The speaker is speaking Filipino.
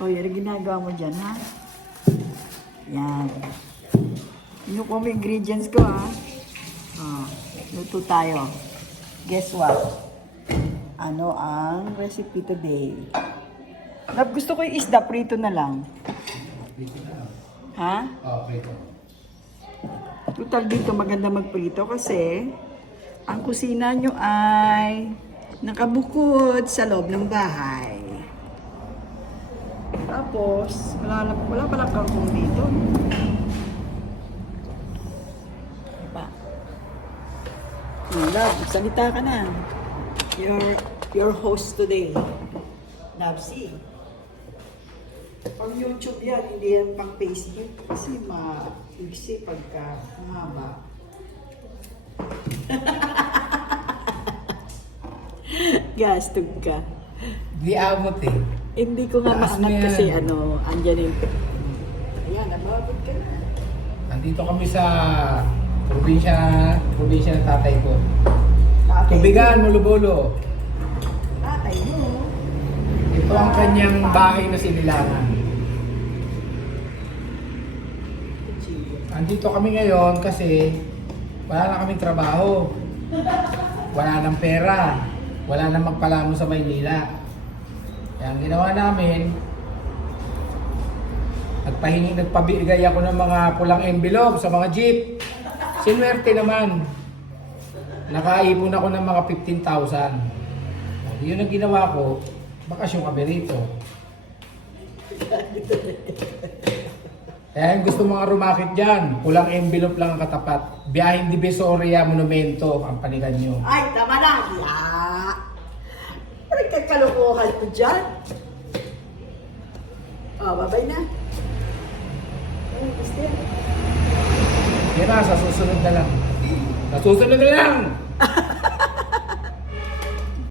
O, yan ang ginagawa mo dyan, ha? Yan. Yung po mga ingredients ko, ha? O, luto tayo. Guess what? Ano ang recipe today? Love, gusto ko yung isda, prito na lang. Ha? Oh, prito. Total dito maganda magprito kasi ang kusina nyo ay nakabukod sa loob ng bahay. Tapos, wala palang kangkong dito. Diba? Love, salita ka na. Your host today. Love, see. Pag YouTube yan, hindi yan pang Facebook. Kasi maigsi pagka mahaba. Gastog ka. Di abot eh. Hindi ko nga Taas mo maangat yan. kasi andyan yung... Ayan, nababot ka na. Nandito kami sa probinsya ng tatay ko. Tatay Tubigan, Mulubulo. Tatay mo. Ito ang kanyang bahay na sinilangan. Andito kami ngayon kasi wala na kaming trabaho. Wala nang pera. Wala nang magpalamo sa Maynila. Kaya ang ginawa namin, nagpabigay ako ng mga pulang envelope sa mga jeep. Sinuwerte naman. Nakaipon ako ng mga 15,000. Yun ang ginawa ko, bakasyon kami rito. Kaya yung gusto mga rumakit dyan, pulang envelope lang ang katapat. Biyaheng Divisoria Monumento ang panigan nyo. Ay, tama na. Parang kagkalokohan mo dyan. Babay na. Ay, gusto yan. Yan na, sa susunod na lang. Sa susunod na lang!